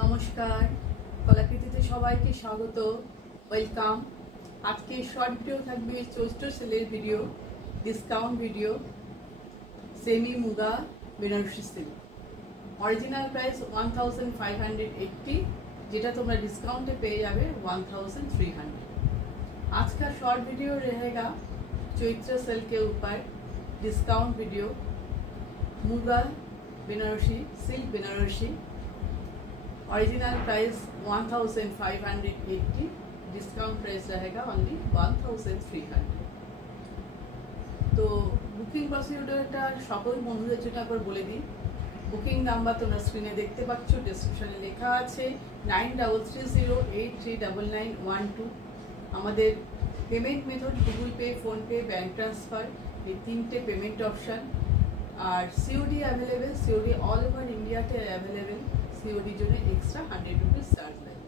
নমস্কার, কলাকৃতিতে সবাইকে স্বাগত, ওয়েলকাম। আজকে শর্ট ভিডিও থাকবে, চৈত্র সেলের video, discount video. Semi muga Banarasi silk, original price 1580, যেটা তোমরা ডিসকাউंटे পেয়ে যাবে 1300। आज का शॉर्ट वीडियो रहेगा चैत्र सेल के ऊपर discount video. Muga Banarasi silk Banarasi, original price 1580, discount price रहेगा ओनली 1300। तो बुकिंग प्रसिडिउरটা সকল বন্ধুদের জন্য একবার বলে দিই। বুকিং নাম্বার তোমরা স্ক্রিনে দেখতে পাচ্ছ, ডেসক্রিপশনে লেখা আছে 9330839912। আমাদের payment method Google Pay, PhonePe, bank transfer, এই তিনটে পেমেন্ট অপশান। আর COD available, COD all over ইন্ডিয়াতে অ্যাভেলেবেল। সিওডির জন্য এক্সট্রা 100 রুপিস চার্জ লাগে।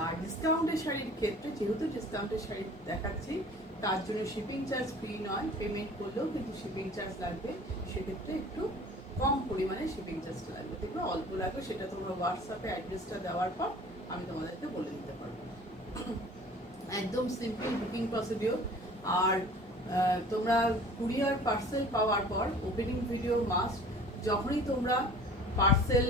আর ডিসকাউন্টের শাড়ির ক্ষেত্রে যেহেতু ডিসকাউন্টের শাড়ি দেখাচ্ছি, তার জন্য শিপিং চার্জ ফ্রি নয়, পেমেন্ট করলেও কিন্তু শিপিং চার্জ লাগবে। সেক্ষেত্রে একটু কম পরিমাণে শিপিং চার্জটা লাগবে, দেখবে অল্প লাগবে। সেটা তোমরা হোয়াটসঅ্যাপে অ্যাড্রেসটা দেওয়ার পর আমি তোমাদেরকে বলে দিতে পারবো। একদম সিম্পল বুকিং প্রসিডিওর। আর তোমরা কুরিয়ার পার্সেল পাওয়ার পর ওপেনিং ভিডিও মাস্ট। যখনই তোমরা পার্সেল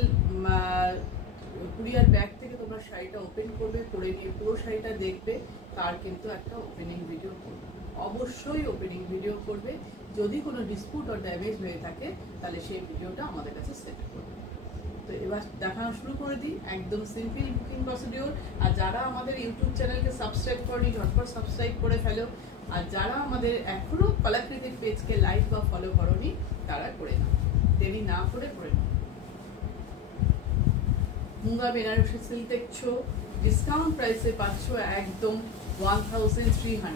কুরিয়ার ব্যাগ থেকে তোমরা শাড়িটা ওপেন করবে, করে নিয়ে পুরো শাড়িটা দেখবে, তার কিন্তু একটা ওপেনিং ভিডিও করবে। অবশ্যই ওপেনিং ভিডিও করবে। যদি কোনো ডিসপুট ও ড্যামেজ হয়ে থাকে তাহলে সেই ভিডিওটা আমাদের কাছে সেট করবে। তো এবার দেখানো শুরু করে দিই। একদম সিম্পল বুকিং প্রসিডিওর। আর যারা আমাদের ইউটিউব চ্যানেলকে সাবস্ক্রাইব করেনি, ঝটপট সাবস্ক্রাইব করে ফেলো। আর যারা আমাদের এখনো কলাকৃতিক পেজকে লাইক বা ফলো করনি, তারা করে নাও, দেরি না করে নাও। মুগা বেনারসি সিল্ক দেখছো, ডিসকাউন্ট প্রাইসে পাচ্ছ একদম 1300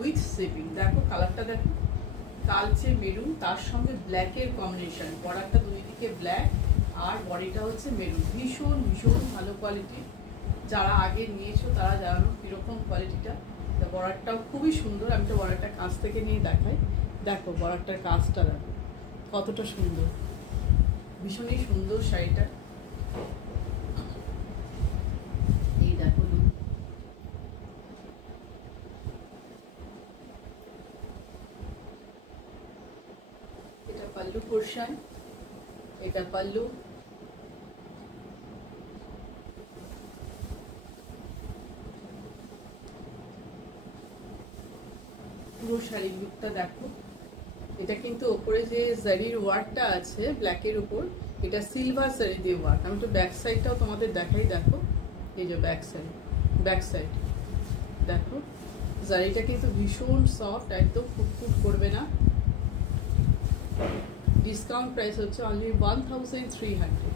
উইথ শিপিং। দেখো কালারটা, দেখো কালচে মেরুন, তার সঙ্গে ব্ল্যাকের কম্বিনেশন। বর্ডারটা দুই দিকে ব্ল্যাক আর বডিটা হচ্ছে মেরুন। ভীষণ ভীষণ ভালো কোয়ালিটি। যারা আগে নিয়েছো তারা জানো কিরকম কোয়ালিটিটা। তো বর্ডারটাও খুবই সুন্দর। আমি তো বর্ডারটা কাছ থেকে নিয়ে দেখাই। দেখো বর্ডারটার কাজটা দেখো কতটা সুন্দর, ভীষণই সুন্দর শাড়িটা। এই দেখো এটা পাল্লু পোর্শন, এটা পাল্লু। পুরো শাড়ির লুকটা দেখো। এটা কিন্তু ওপরে যে জারির ওয়ার্কটা আছে ব্ল্যাকের উপর, এটা সিলভার জারি দিয়ে ওয়ার্ক। আমি তো ব্যাক সাইডটাও তোমাদের দেখাই। দেখো এই যে ব্যাক সাইড দেখো, জারিটা কিন্তু ভীষণ সফট, একদম ফুটফুট করবে না। ডিসকাউন্ট প্রাইস হচ্ছে অনলি 1300।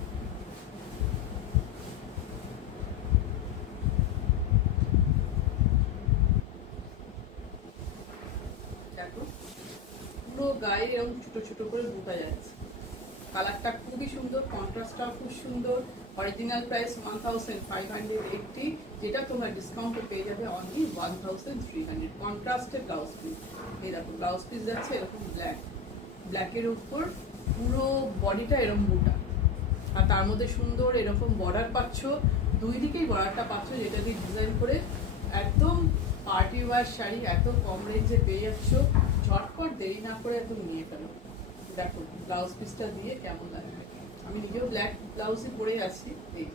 দেখো পুরো গায়ে এরকম ছোট ছোট করে বোঝা যাচ্ছে। কালারটা খুবই সুন্দর, কন্ট্রাস্টটাও খুব সুন্দর। অরিজিনাল প্রাইস 1580, যেটা তোমরা ডিসকাউন্টে পেয়ে যাবে অনলি 1300। কন্ট্রাস্টের blouse piece. এই দেখো ব্লাউজ পিস যাচ্ছে এরকম ব্ল্যাকের উপর, পুরো বডিটা এরকম বুটা। আর তার মধ্যে সুন্দর এরকম বর্ডার পাচ্ছ, দুই দিকেই বর্ডারটা পাচ্ছ, যেটা দিয়ে ডিজাইন করে একদম পার্টি ওয়ার শাড়ি এত কম রেঞ্জে পেয়ে যাচ্ছ। ঝটপট দেরি না করে একদম নিয়ে ফেলো। দেখো ব্লাউজ পিসটা দিয়ে কেমন লাগবে। আমি নিজেও ব্ল্যাক ব্লাউজই পরে আছি। এই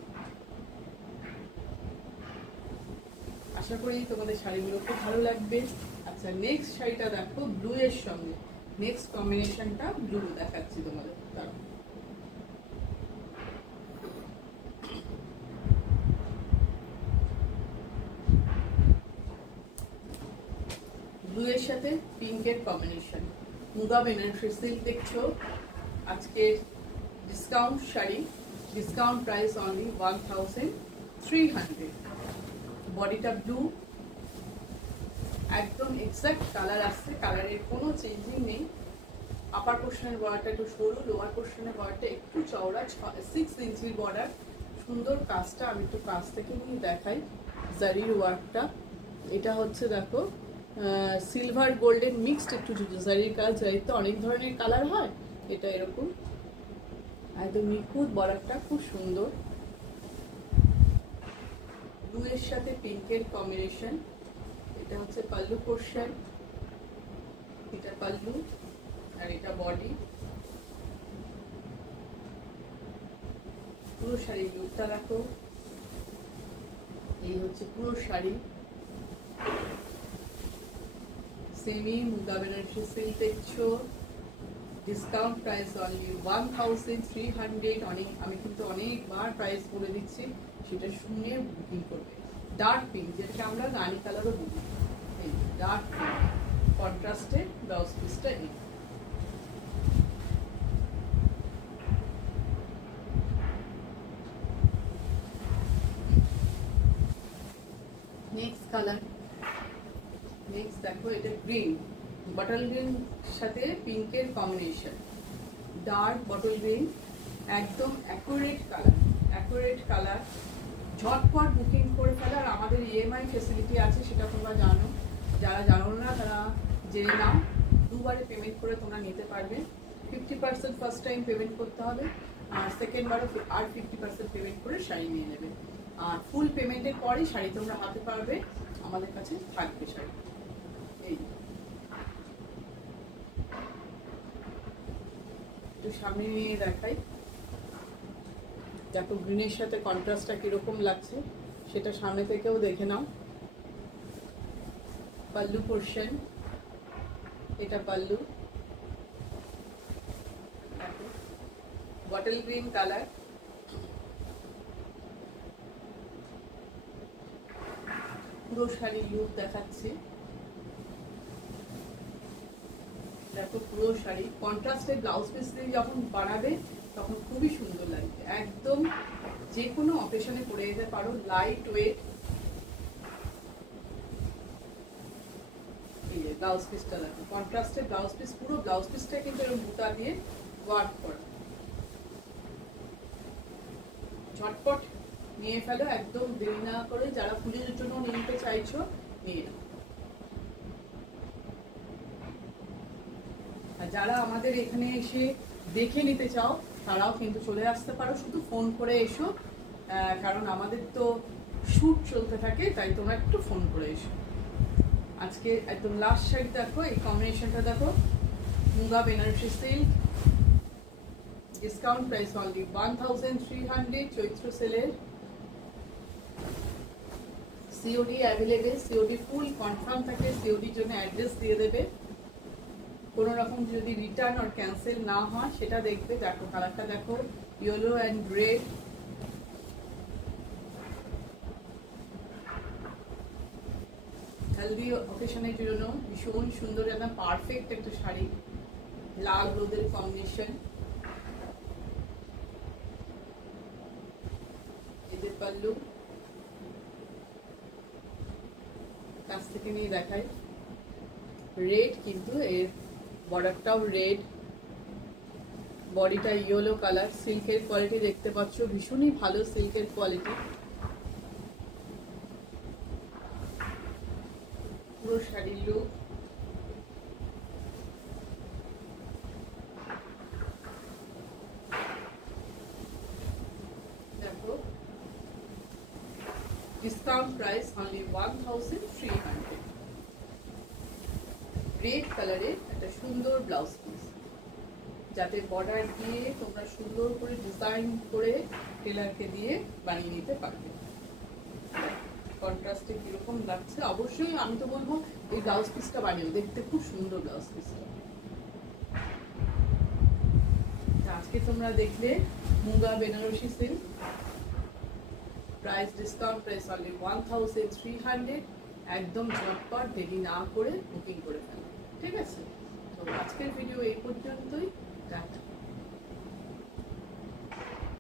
আশা করি তোমাদের শাড়িগুলো খুব ভালো লাগবে। আচ্ছা, নেক্সট শাড়িটা দেখো ব্লু এর সঙ্গে। নেক্সট কম্বিনেশনটা ব্লু দেখাচ্ছি তোমাদের। দেখো ব্লু এর সাথে পিঙ্কের কম্বিনেশন। মুগা বেনারসি সিল্ক দেখছো। আজকের discount sari, discount price only 1300। বডিটা ব্লু, একদম এক্সাক্ট কালার আসছে, কালারের কোনো চেঞ্জিং নেই। আপার পোর্শনের বর্ডারটা একটু সরু, লোয়ার পোর্শনের বর্ডারটা একটু চওড়া, 6 ইঞ্চির বর্ডার। সুন্দর কাজটা, আমি একটু কাছ থেকে নিয়ে দেখাই জারির ওয়ার্কটা। এটা হচ্ছে দেখো সিলভার গোল্ডেন মিক্সড একটু জারির কাজ। জারির তো অনেক ধরনের কালার হয়, এটা এরকম একদম নিখুঁত বর্ডারটা খুব সুন্দর, ব্লু এর সাথে পিঙ্কের কম্বিনেশন। এটা হচ্ছে পাল্লু পোর্শন, এটা পাল্লু আর এটা বডি। পুরো শাড়ির লুকটা দেখো, এই হচ্ছে পুরো শাড়ি। সেমি মুগা বেনারসি সিল্ক দেখছো, ডিসকাউন্ট প্রাইস অনলি 1300। আমি কিন্তু অনেকবার প্রাইস বলে দিচ্ছি, সেটা শুনে বুকিং করবে। ডার্ক পিঙ্ক, যেটাকে আমরা রানী কালারও বলি, এই ডার্ক পিঙ্ক কন্ট্রাস্টে ব্লাউজ পিসটা এই। নেক্সট কালার, নেক্সট দেখো, এটা গ্রিন, বটল গ্রিন সাথে পিঙ্কের কম্বিনেশন। ডার্ক বটল গ্রিন, একদম অ্যাকুরেট কালার, অ্যাকুরেট কালার। ঝটপট বুকিং করে ফেলে। আর আমাদের ইএমআই ফেসিলিটি আছে, সেটা তোমরা জানো। যারা জানো না তারা জেনে নাও। দুবারে পেমেন্ট করে তোমরা নিতে পারবে। 50% ফার্স্ট টাইম পেমেন্ট করতে হবে, আর সেকেন্ড বারে আর 50% পেমেন্ট করে শাড়ি নিয়ে নেবে। আর ফুল পেমেন্টের পরেই শাড়ি তোমরা হাতে পারবে, আমাদের কাছে থাকবে শাড়ি। এই একটু সামনে নিয়ে দেখাই, দেখো গ্রিনের সাথে কন্ট্রাস্টটা কিরকম লাগছে সেটা সামনে থেকেও দেখে নাও। পাল্লু পোর্শন, এটা পাল্লু, বটল গ্রিন কালার। পুরো শাড়ির লুক দেখাচ্ছি, দেখো পুরো শাড়ি। কন্ট্রাস্টের ব্লাউজ পিস দিয়ে যখন বানাবে তখন খুবই সুন্দর লাগবে। একদম যে কোনো অকেশনে পরে যেতে পারো, লাইট ওয়েট। ব্লাউজ পিসটা দেখো, কন্ট্রাস্টের ব্লাউজ পিস, পুরো ব্লাউজ পিসটা কিন্তু এরকম বুটা দিয়ে ওয়ার্ক করা। ঝটপট নিয়ে ফেলো, একদম দেরি না করে। যারা পুজোর জন্য নিতে চাইছো নিয়ে নাও। আর যারা আমাদের এখানে এসে দেখে নিতে চাও তারাও কিন্তু চলে আসতে পারো, শুধু ফোন করে এসো। কারণ আমাদের তো শ্যুট চলতে থাকে, তাই তোমরা একটু ফোন করে এসো। আজকে একদম লাস্ট শাড়ি দেখো, এই কম্বিনেশনটা দেখো, muga Banarasi silk, discount price only 1300, চৈত্র সেলের। COD available, COD full confirm থাকে। সিওডির জন্য অ্যাড্রেস দিয়ে দেবে। কোনো রকম যদি রিটার্ন আর ক্যান্সেল না হয় সেটা দেখবে। দেখো কালারটা দেখো, ইয়েলো অ্যান্ড রেড। হেলদি অকেশনের জন্য ভীষণ সুন্দর, একদম পারফেক্ট একটা শাড়ি। লাল হলুদের কম্বিনেশন। এদের পাল্লু, কাছ থেকে নিয়ে দেখাই। রেড, কিন্তু এর বর্ডারটাও রেড, বডিটা ইয়েলো কালার। সিল্কের কোয়ালিটি দেখতে পাচ্ছ, ভীষণই ভালো সিল্কের কোয়ালিটি। পুরো শাড়ির লুক, দেখো ডিসকাউন্ট প্রাইস অনলি 1300। রেড কালারে একটা সুন্দর ব্লাউজ পিস, যাতে বর্ডার দিয়ে তোমরা সুন্দর করে ডিজাইন করে টেলারকে দিয়ে বানিয়ে নিতে পারবে। কন্ট্রাস্টে কিরকম লাগছে অবশ্যই আমি তো বলবো এই ব্লাউজ পিসটা বানিয়ে, দেখতে খুব সুন্দর ব্লাউজ পিসটা। আজকে তোমরা দেখলে muga Banarasi silk, price discount price only 1300। একদম ঝটপট দেরি না করে বুকিং করে ফেলো, ঠিক আছে? তো আজকের ভিডিও এই পর্যন্তই। টাটা।